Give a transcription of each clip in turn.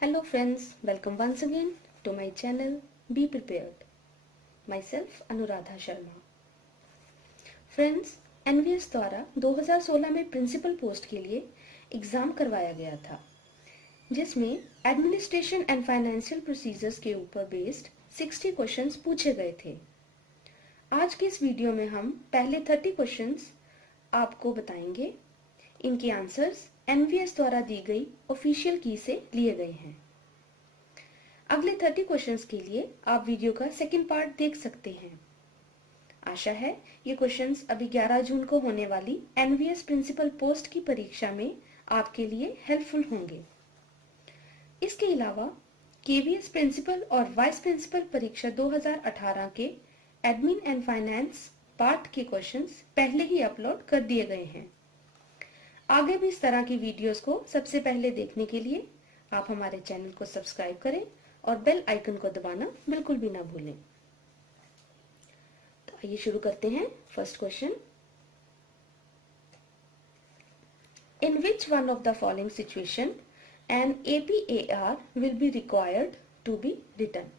Hello friends, welcome once again to my channel Be Prepared. Myself Anuradha Sharma. Friends, NVS द्वारा 2016 में principal post के लिए exam करवाया गया था, जिसमें एडमिनिस्ट्रेशन एंड फाइनेंशियल प्रोसीजर्स के ऊपर बेस्ड 60 क्वेश्चंस पूछे गए थे। आज के इस वीडियो में हम पहले 30 क्वेश्चंस आपको बताएंगे। इनके आंसर्स एनवीएस द्वारा दी गई ऑफिशियल की से लिए गए हैं। अगले 30 क्वेश्चंस के लिए आप वीडियो का सेकंड पार्ट देख सकते हैं। आशा है ये क्वेश्चंस अभी 11 जून को होने वाली एनवीएस प्रिंसिपल पोस्ट की परीक्षा में आपके लिए हेल्पफुल होंगे। इसके अलावा केवीएस प्रिंसिपल और वाइस प्रिंसिपल परीक्षा 2018 के एडमिन एंड फाइनेंस पार्ट के क्वेश्चंस पहले ही अपलोड कर दिए गए हैं। आगे भी इस तरह की वीडियोस को सबसे पहले देखने के लिए आप हमारे चैनल को सब्सक्राइब करें और बेल आइकन को दबाना बिल्कुल भी ना भूलें। तो आइए शुरू करते हैं। First question, in which one of the following situation an APAR will be required to be written?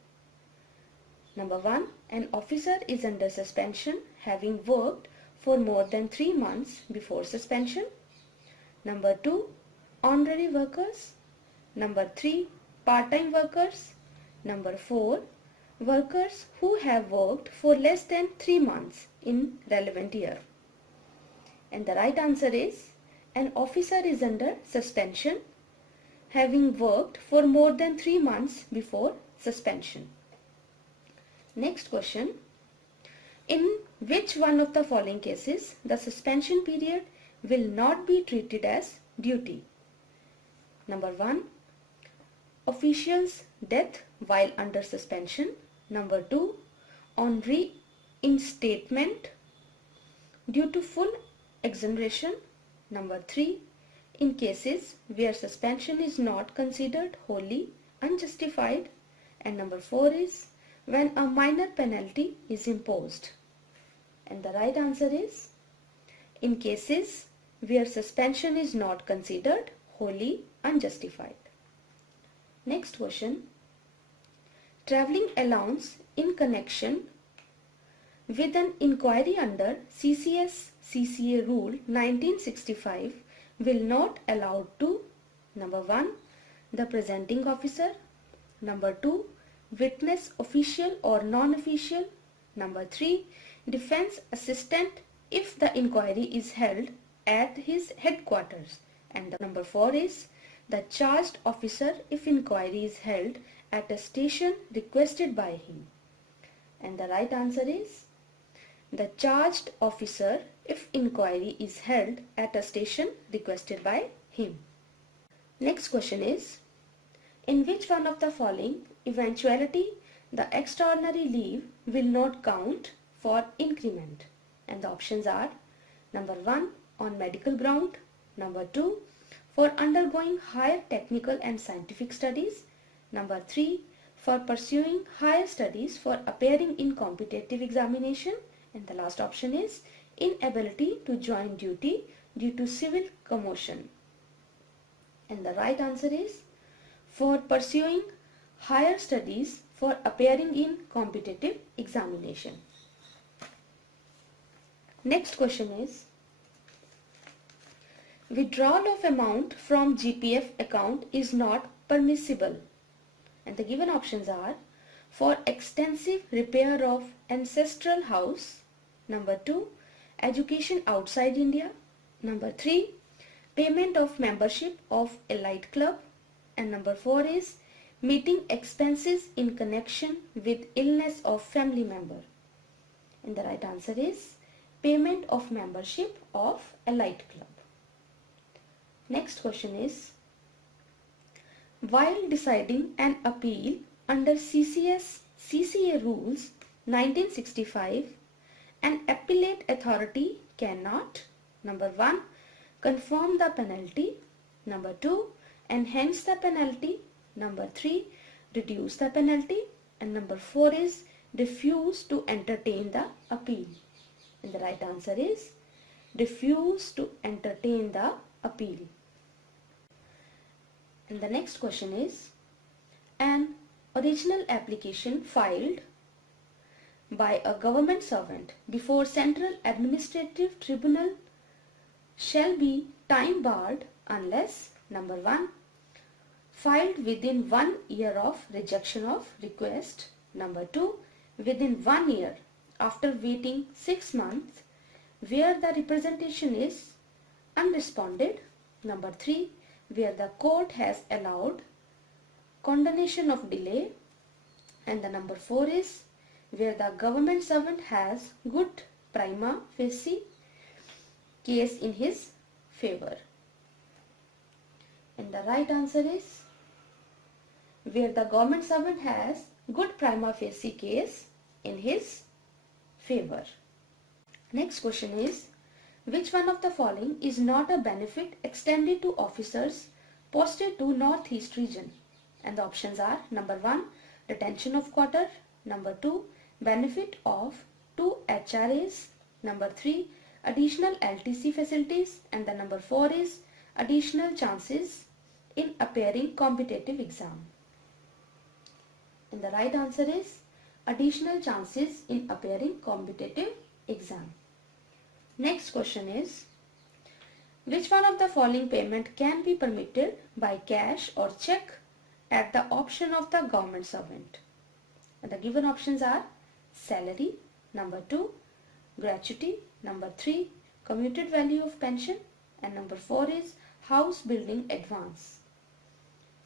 Number 1, an officer is under suspension having worked for more than 3 months before suspension. Number 2, honorary workers. Number 3, part-time workers. Number 4, workers who have worked for less than 3 months in relevant year. And the right answer is, an officer is under suspension having worked for more than 3 months before suspension. Next question, in which one of the following cases the suspension period will not be treated as duty? Number 1, official's death while under suspension. Number 2, on reinstatement due to full exoneration. Number 3, in cases where suspension is not considered wholly unjustified. And number 4 is when a minor penalty is imposed. And the right answer is in cases where suspension is not considered wholly unjustified. Next question, travelling allowance in connection with an inquiry under CCA rule 1965 will not allowed to: number 1, the presenting officer. Number 2, witness official or non-official. Number 3, defense assistant if the inquiry is held at his headquarters. And the number 4 is the charged officer if inquiry is held at a station requested by him. And the right answer is the charged officer if inquiry is held at a station requested by him. Next question is, in which one of the following eventuality the extraordinary leave will not count for increment? And the options are: number 1, on medical ground. Number 2, for undergoing higher technical and scientific studies. Number 3, for pursuing higher studies for appearing in competitive examination. And the last option is inability to join duty due to civil commotion. And the right answer is for pursuing higher studies for appearing in competitive examination. Next question is, withdrawal of amount from GPF account is not permissible. And the given options are: for extensive repair of ancestral house. Number 2, education outside India. Number 3, payment of membership of elite club. And number 4 is meeting expenses in connection with illness of family member. And the right answer is payment of membership of elite club. Next question is, while deciding an appeal under CCA rules 1965, an appellate authority cannot: number 1, confirm the penalty. Number 2, enhance the penalty. Number 3, reduce the penalty. And number 4 is refuse to entertain the appeal. And the right answer is refuse to entertain the appeal. And the next question is, An original application filed by a government servant before Central Administrative Tribunal shall be time barred unless number 1. Filed within 1 year of rejection of request, number 2. Within 1 year after waiting 6 months where the representation is unresponded, number 3. Where the court has allowed condonation of delay, and the number 4 is where the government servant has good prima facie case in his favor. And the right answer is where the government servant has good prima facie case in his favor. Next question is, which one of the following is not a benefit extended to officers posted to Northeast region? And the options are number 1, retention of quarter, number 2, benefit of 2 HRAs, number 3, additional LTC facilities, and the number 4 is additional chances in appearing competitive exam. And the right answer is additional chances in appearing competitive exam. Next question is, which one of the following payment can be permitted by cash or check at the option of the government servant? And the given options are salary, number 2, gratuity, number 3, commuted value of pension, and number 4 is house building advance.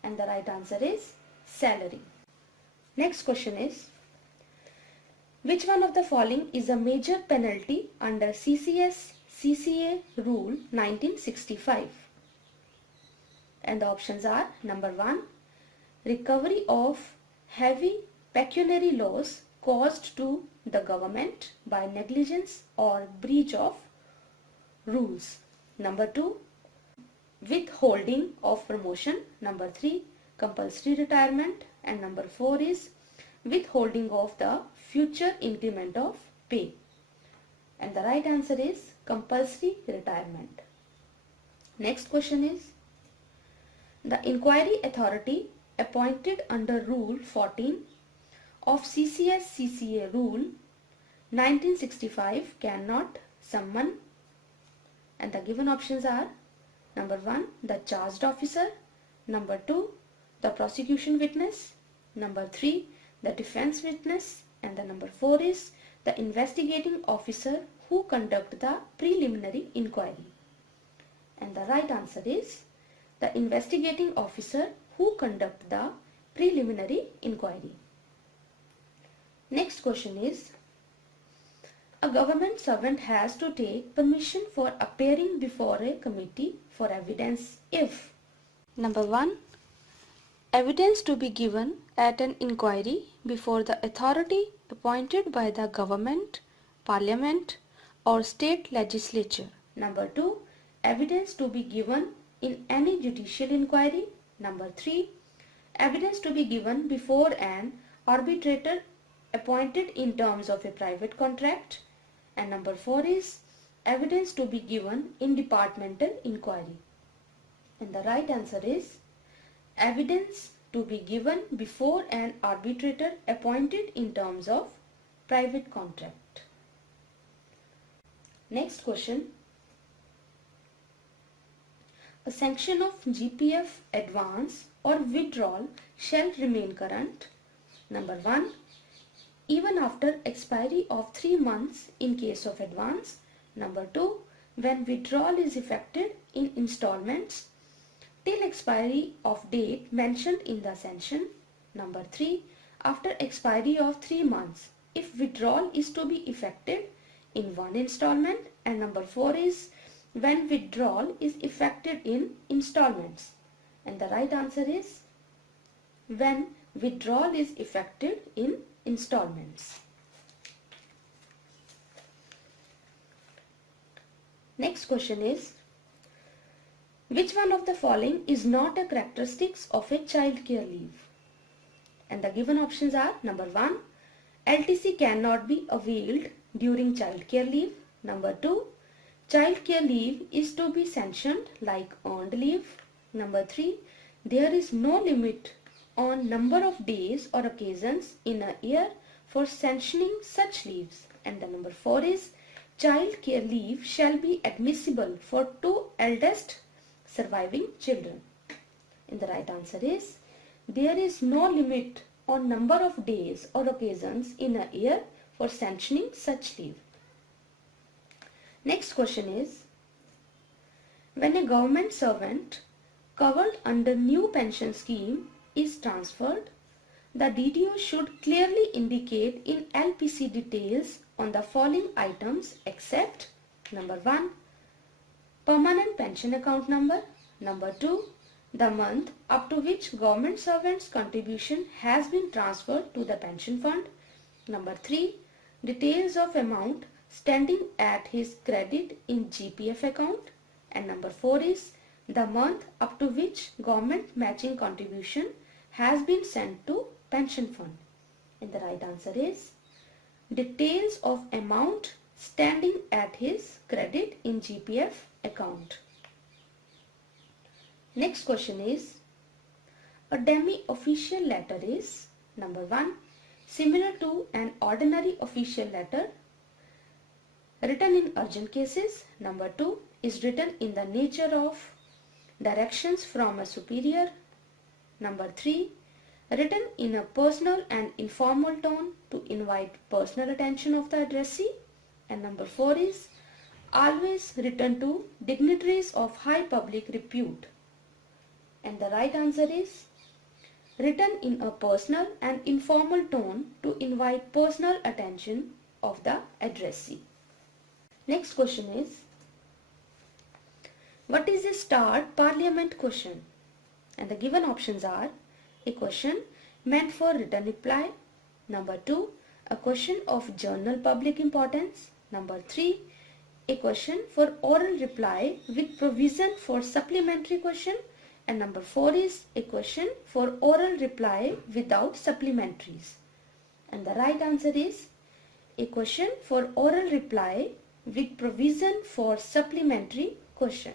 And the right answer is salary. Next question is, which one of the following is a major penalty under CCA Rule 1965? And the options are number 1, recovery of heavy pecuniary loss caused to the government by negligence or breach of rules. Number 2, withholding of promotion. Number 3, compulsory retirement. And number 4 is withholding of the future increment of pay. And the right answer is compulsory retirement. Next question is, the inquiry authority appointed under Rule 14 of CCA Rule 1965 cannot summon, and the given options are number 1, the charged officer, number 2, the prosecution witness, number 3, the defense witness, and the number 4 is the investigating officer who conduct the preliminary inquiry. And the right answer is the investigating officer who conduct the preliminary inquiry. Next question is, a government servant has to take permission for appearing before a committee for evidence if number 1, evidence to be given at an inquiry before the authority appointed by the government, parliament or state legislature. Number 2, evidence to be given in any judicial inquiry. Number 3, evidence to be given before an arbitrator appointed in terms of a private contract. And number 4 is evidence to be given in departmental inquiry. And the right answer is evidence to be given before an arbitrator appointed in terms of private contract. Next question. A sanction of GPF advance or withdrawal shall remain current. Number 1, even after expiry of 3 months in case of advance. Number 2, when withdrawal is effected in installments till expiry of date mentioned in the sanction. Number 3, after expiry of 3 months if withdrawal is to be effected in one installment. And number 4 is when withdrawal is effected in installments. And the right answer is when withdrawal is effected in installments. Next question is, which one of the following is not a characteristics of a child care leave? And the given options are number 1, LTC cannot be availed during child care leave. Number 2, child care leave is to be sanctioned like earned leave. Number 3, there is no limit on number of days or occasions in a year for sanctioning such leaves. And the number 4 is child care leave shall be admissible for 2 eldest surviving children. And the right answer is there is no limit on number of days or occasions in a year for sanctioning such leave. Next question is, when a government servant covered under new pension scheme is transferred, the DDO should clearly indicate in LPC details on the following items except number 1, permanent pension account number, number 2, the month up to which government servant's contribution has been transferred to the pension fund, number 3, details of amount standing at his credit in GPF account, and number 4 is the month up to which government matching contribution has been sent to pension fund. And the right answer is details of amount standing at his credit in GPF account. Next question is, a demi-official letter is number 1, similar to an ordinary official letter written in urgent cases. Number 2 is written in the nature of directions from a superior. Number 3, written in a personal and informal tone to invite personal attention of the addressee. And number 4 is always written to dignitaries of high public repute. And the right answer is written in a personal and informal tone to invite personal attention of the addressee. Next question is, what is a start parliament question? And the given options are a question meant for written reply, number 2, a question of general public importance, number 3, a question for oral reply with provision for supplementary question, and number 4 is a question for oral reply without supplementaries. And the right answer is a question for oral reply with provision for supplementary question.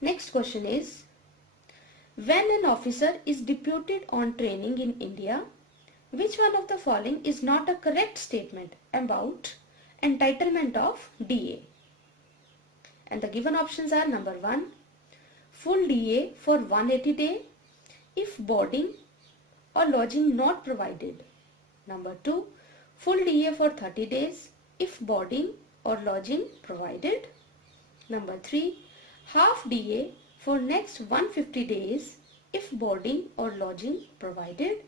Next question is, when an officer is deputed on training in India, which one of the following is not a correct statement about entitlement of DA? And the given options are number 1, full DA for 180 days if boarding or lodging not provided. Number 2, full DA for 30 days if boarding or lodging provided. Number 3, half DA for next 150 days if boarding or lodging provided.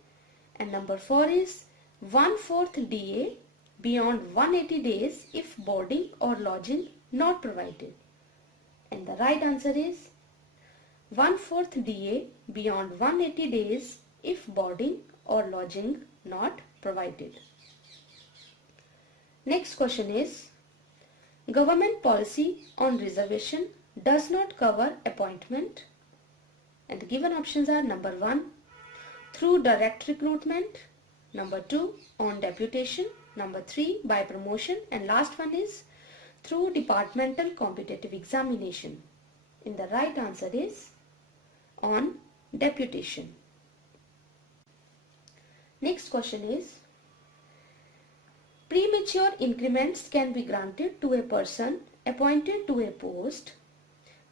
And number 4 is 1/4 DA beyond 180 days if boarding or lodging not provided. And the right answer is 1/4 DA beyond 180 days if boarding or lodging not provided. Next question is, government policy on reservation does not cover appointment. And the given options are number 1, through direct recruitment, number 2, on deputation, number 3, by promotion, and last one is through departmental competitive examination. And the right answer is on deputation. Next question is, premature increments can be granted to a person appointed to a post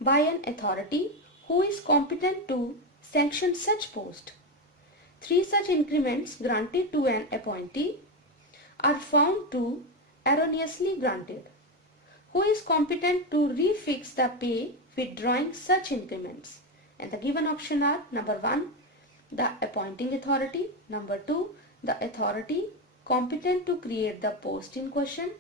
by an authority who is competent to sanction such post. 3 such increments granted to an appointee are found to erroneously granted. Who is competent to refix the pay withdrawing such increments? And the given option are number 1, the appointing authority, number 2, the authority competent to create the post in question,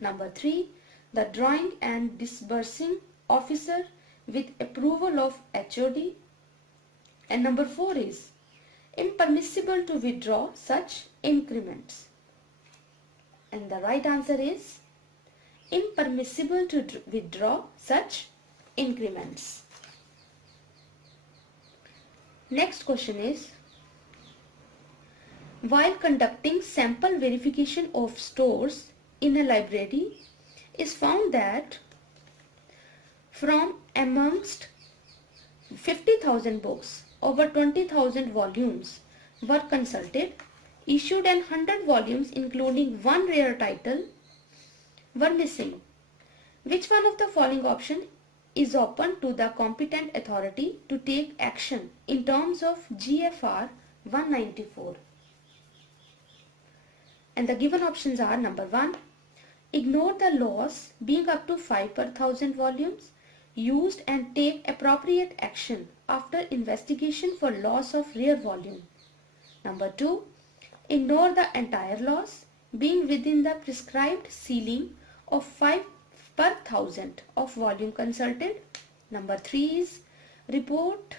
number 3, the drawing and disbursing officer with approval of HOD, and number 4 is impermissible to withdraw such increments. And the right answer is impermissible to withdraw such increments. Next question is, while conducting sample verification of stores in a library, is found that from amongst 50,000 books, over 20,000 volumes were consulted, issued and 100 volumes including one rare title were missing. Which one of the following option is open to the competent authority to take action in terms of GFR 194? And the given options are: number 1, ignore the loss being up to 5 per 1000 volumes, used and take appropriate action after investigation for loss of rare volume. Number 2, ignore the entire loss being within the prescribed ceiling of 5 per 1000 of volume consulted. Number 3 is report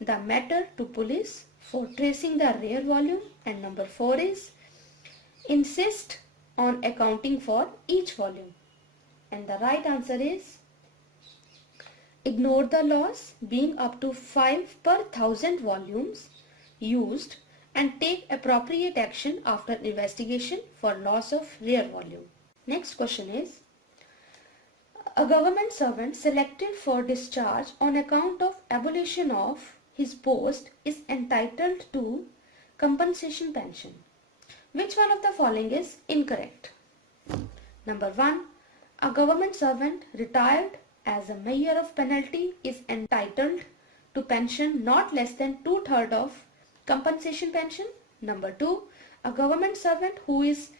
the matter to police for tracing the rare volume. And number 4 is insist on accounting for each volume. And the right answer is ignore the loss being up to 5 per 1000 volumes, used and take appropriate action after investigation for loss of rare volume. Next question is: a government servant selected for discharge on account of abolition of his post is entitled to compensation pension. Which one of the following is incorrect? Number 1, a government servant retired as a measure of penalty is entitled to pension not less than 2/3 of compensation pension. Number 2, a government servant who is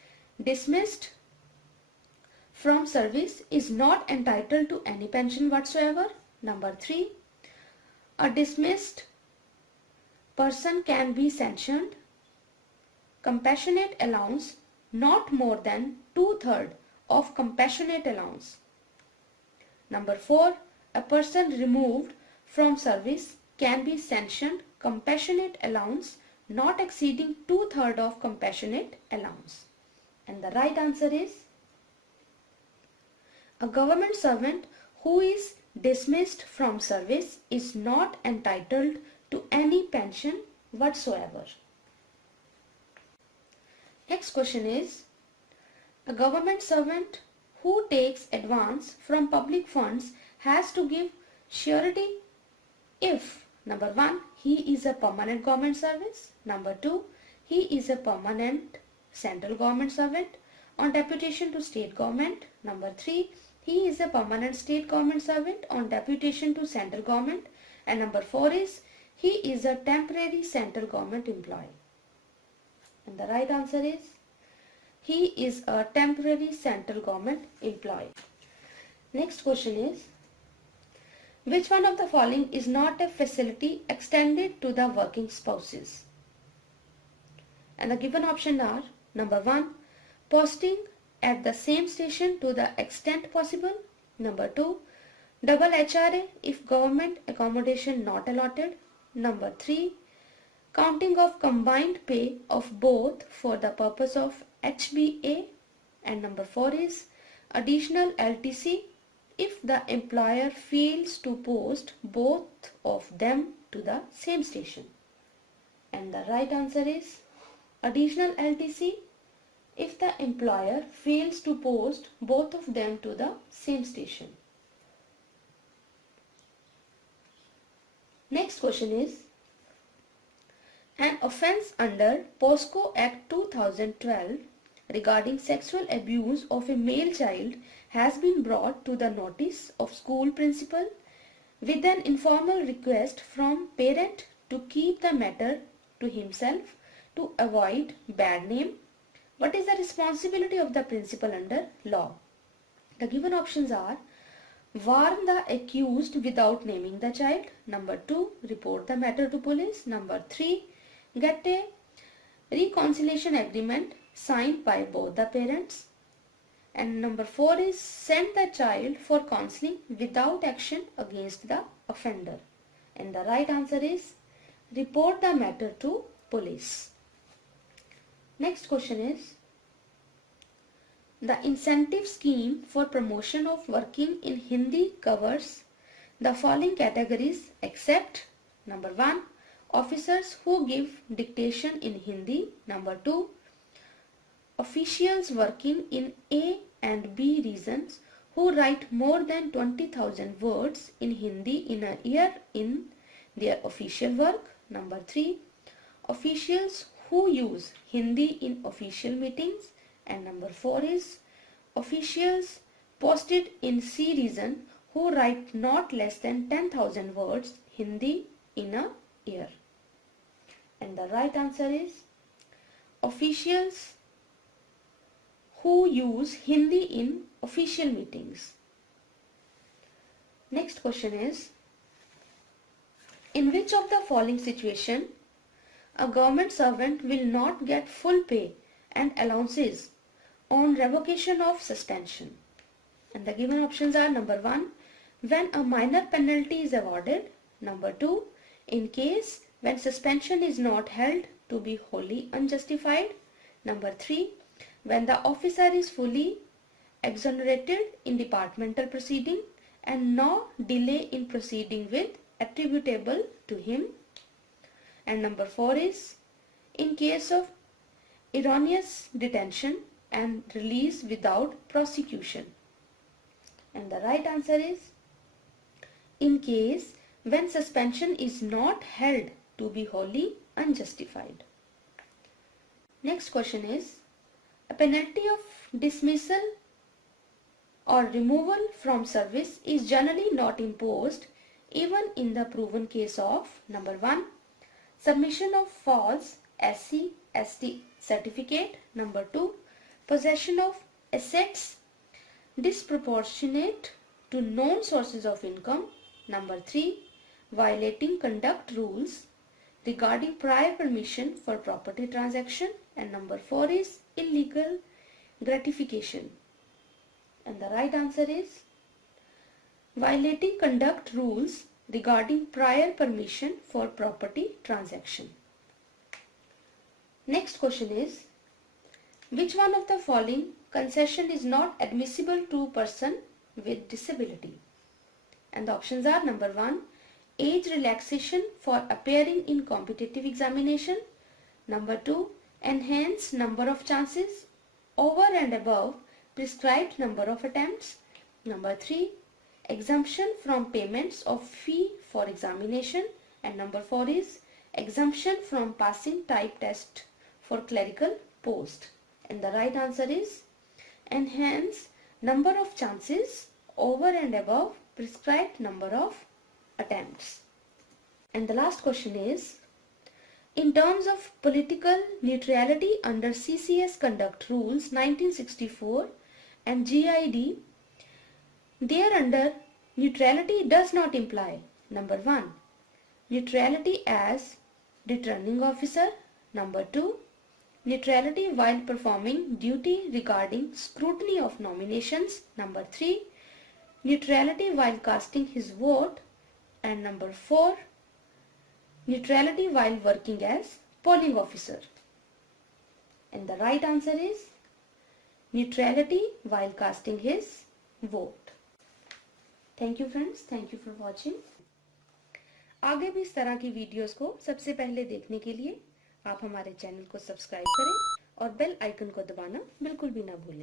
dismissed from service is not entitled to any pension whatsoever. Number 3, a dismissed person can be sanctioned compassionate allowance not more than 2/3 of compassionate allowance. Number 4, a person removed from service can be sanctioned compassionate allowance not exceeding 2/3 of compassionate allowance. And the right answer is a government servant who is dismissed from service is not entitled to any pension whatsoever. Next question is: a government servant who takes advance from public funds has to give surety if: number 1, he is a permanent government service. Number 2, he is a permanent central government servant on deputation to state government. Number 3, he is a permanent state government servant on deputation to central government. And number 4 is he is a temporary central government employee. And the right answer is he is a temporary central government employee. Next question is: which one of the following is not a facility extended to the working spouses? And the given options are: number 1, posting at the same station to the extent possible. Number 2, double HRA if government accommodation not allotted. Number 3, counting of combined pay of both for the purpose of HBA. And number 4 is additional LTC if the employer fails to post both of them to the same station. And the right answer is additional LTC if the employer fails to post both of them to the same station. Next question is: an offence under POSCO Act 2012 regarding sexual abuse of a male child has been brought to the notice of school principal with an informal request from parent to keep the matter to himself to avoid bad name. What is the responsibility of the principal under law? The given options are: warn the accused without naming the child. Number 2, report the matter to police. Number 3, get a reconciliation agreement signed by both the parents. And number 4 is send the child for counseling without action against the offender. And the right answer is report the matter to police. Next question is: the incentive scheme for promotion of working in Hindi covers the following categories except: number 1, officers who give dictation in Hindi. Number 2, officials working in A and B regions who write more than 20,000 words in Hindi in a year in their official work. Number 3, officials who use Hindi in official meetings. And number 4 is officials posted in C region who write not less than 10,000 words Hindi in a year. And the right answer is officials who use Hindi in official meetings. Next question is, in which of the following situation a government servant will not get full pay and allowances on revocation of suspension? And the given options are: number 1, when a minor penalty is awarded; number 2, in case when suspension is not held to be wholly unjustified; number 3, when the officer is fully exonerated in departmental proceeding and no delay in proceeding with attributable to him; and number 4 is in case of erroneous detention and release without prosecution. And the right answer is in case when suspension is not held to be wholly unjustified. Next question is, a penalty of dismissal or removal from service is generally not imposed even in the proven case of: number 1, submission of false SC/ST certificate; number 2, possession of assets disproportionate to known sources of income; number 3, violating conduct rules regarding prior permission for property transaction; and number 4 is illegal gratification. And the right answer is violating conduct rules regarding prior permission for property transaction. Next question is, which one of the following concession is not admissible to person with disability? And the options are: number 1, age relaxation for appearing in competitive examination; number 2, enhanced number of chances over and above prescribed number of attempts; number 3, exemption from payments of fee for examination; and number 4 is exemption from passing type test for clerical post. And the right answer is enhance number of chances over and above prescribed number of attempts. And the last question is, in terms of political neutrality under CCS Conduct Rules 1964 and GID, thereunder neutrality does not imply: number 1, neutrality as returning officer; number 2, neutrality while performing duty regarding scrutiny of nominations; number 3, neutrality while casting his vote; and number 4, neutrality while working as polling officer. And the right answer is neutrality while casting his vote. Thank you friends, thank you for watching. आगे भी इस तरह की videos को सबसे पहले देखने के लिए आप हमारे चैनल को सब्सक्राइब करें और बेल आइकन को दबाना बिल्कुल भी ना भूलें।